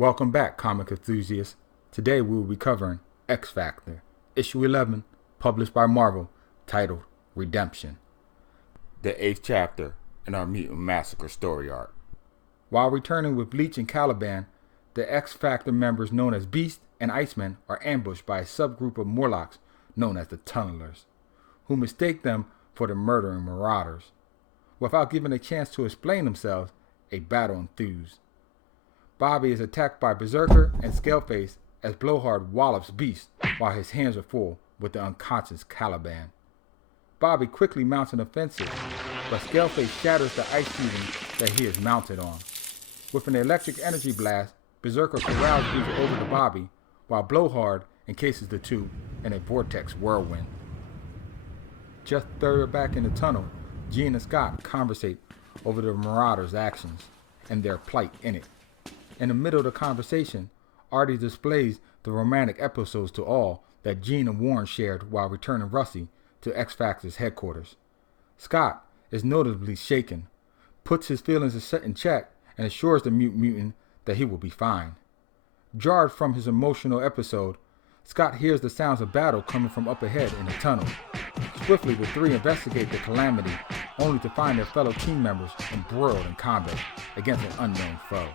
Welcome back, comic enthusiasts. Today we will be covering X Factor, issue 11, published by Marvel, titled Redemption. The 8th chapter in our Mutant Massacre story arc. While returning with Bleach and Caliban, the X Factor members known as Beast and Iceman are ambushed by a subgroup of Morlocks known as the Tunnelers, who mistake them for the murdering Marauders. Without giving a chance to explain themselves, a battle ensues. Bobby is attacked by Berserker and Scaleface as Blowhard wallops Beast while his hands are full with the unconscious Caliban. Bobby quickly mounts an offensive, but Scaleface shatters the ice sheeting that he is mounted on. With an electric energy blast, Berserker corrals Beast over to Bobby, while Blowhard encases the two in a vortex whirlwind. Just further back in the tunnel, Jean and Scott conversate over the Marauders' actions and their plight in it. In the middle of the conversation, Artie displays the romantic episodes to all that Jean and Warren shared while returning Rusty to X Factor's headquarters. Scott is notably shaken, puts his feelings in check, and assures the mutant that he will be fine. Jarred from his emotional episode, Scott hears the sounds of battle coming from up ahead in the tunnel. Swiftly, the three investigate the calamity, only to find their fellow team members embroiled in combat against an unknown foe.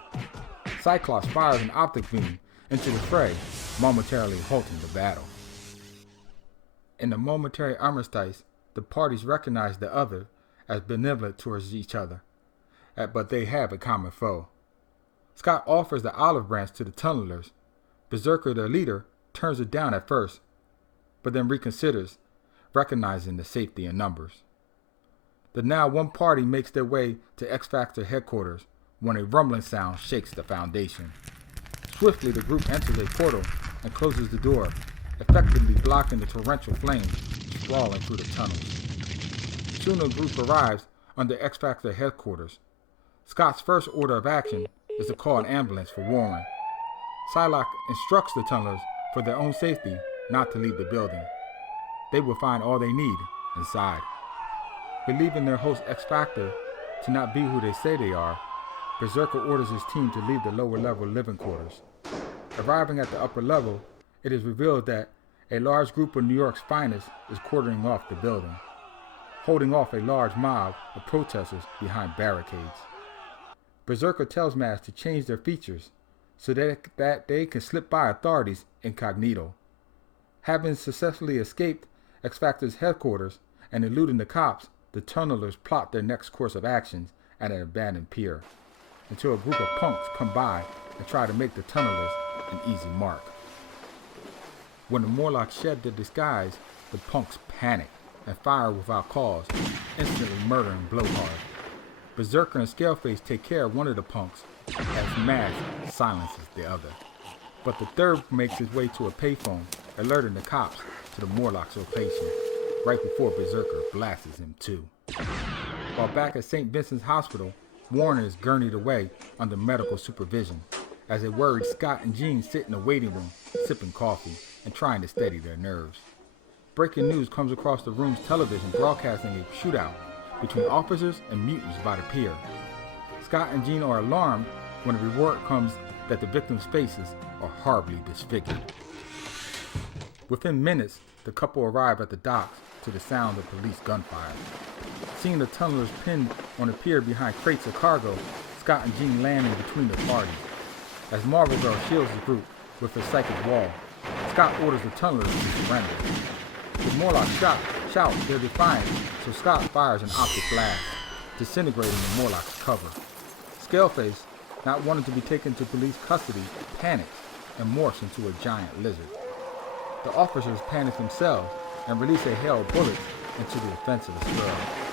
Cyclops fires an optic beam into the fray, momentarily halting the battle. In the momentary armistice, the parties recognize the other as benevolent towards each other, but they have a common foe. Scott offers the olive branch to the Tunnelers. Berserker, their leader, turns it down at first, but then reconsiders, recognizing the safety in numbers. The now one party makes their way to X Factor headquarters when a rumbling sound shakes the foundation. Swiftly, the group enters a portal and closes the door, effectively blocking the torrential flames sprawling through the tunnels. Soon the group arrives under X Factor headquarters. Scott's first order of action is to call an ambulance for Warren. Psylocke instructs the Tunnelers, for their own safety, not to leave the building. They will find all they need inside. Believing their host X Factor to not be who they say they are, Berserker orders his team to leave the lower level living quarters. Arriving at the upper level, it is revealed that a large group of New York's finest is quartering off the building, holding off a large mob of protesters behind barricades. Berserker tells Mask to change their features so that they can slip by authorities incognito. Having successfully escaped X Factor's headquarters and eluding the cops, the Tunnelers plot their next course of actions at an abandoned pier, until a group of punks come by and try to make the Tunnelers an easy mark. When the Morlocks shed their disguise, the punks panic and fire without cause, instantly murdering Blowhard. Berserker and Scaleface take care of one of the punks, as Mask silences the other. But the third makes his way to a payphone, alerting the cops to the Morlock's location, right before Berserker blasts him too. While back at St. Vincent's Hospital, Warren is gurneyed away under medical supervision, as a worried Scott and Jean sit in the waiting room, sipping coffee and trying to steady their nerves. Breaking news comes across the room's television broadcasting a shootout between officers and mutants by the pier. Scott and Jean are alarmed when the report comes that the victims' faces are horribly disfigured. Within minutes, the couple arrive at the docks to the sound of police gunfire. Seeing the Tunnelers pinned on the pier behind crates of cargo, Scott and Jean land in between the parties. As Marvel Girl shields the group with her psychic wall, Scott orders the Tunnelers to surrender. The Morlocks shout their defiance, so Scott fires an optic blast, disintegrating the Morlocks' cover. Scaleface, not wanting to be taken to police custody, panics and morphs into a giant lizard. The officers panic themselves and release a hail of bullets into the offensive Skrull.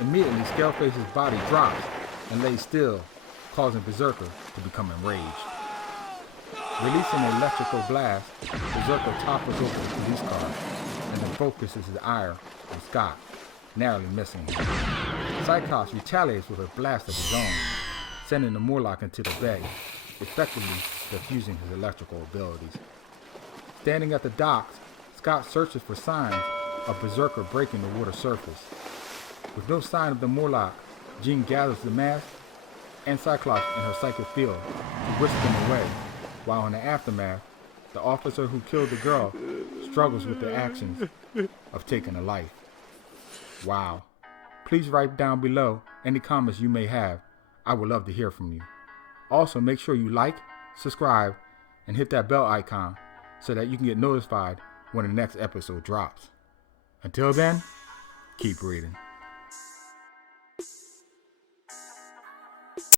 Immediately, Scaleface's body drops and lays still, causing Berserker to become enraged. Releasing an electrical blast, Berserker topples over the police car and then focuses his ire on Scott, narrowly missing him. Cyclops retaliates with a blast of his own, sending the Morlock into the bay, effectively diffusing his electrical abilities. Standing at the docks, Scott searches for signs of Berserker breaking the water surface. With no sign of the Morlock, Jean gathers the Mask and Cyclops in her psychic field to whisk them away, while in the aftermath, the officer who killed the girl struggles with the actions of taking a life. Wow. Please write down below any comments you may have. I would love to hear from you. Also, make sure you like, subscribe, and hit that bell icon so that you can get notified when the next episode drops. Until then, keep reading.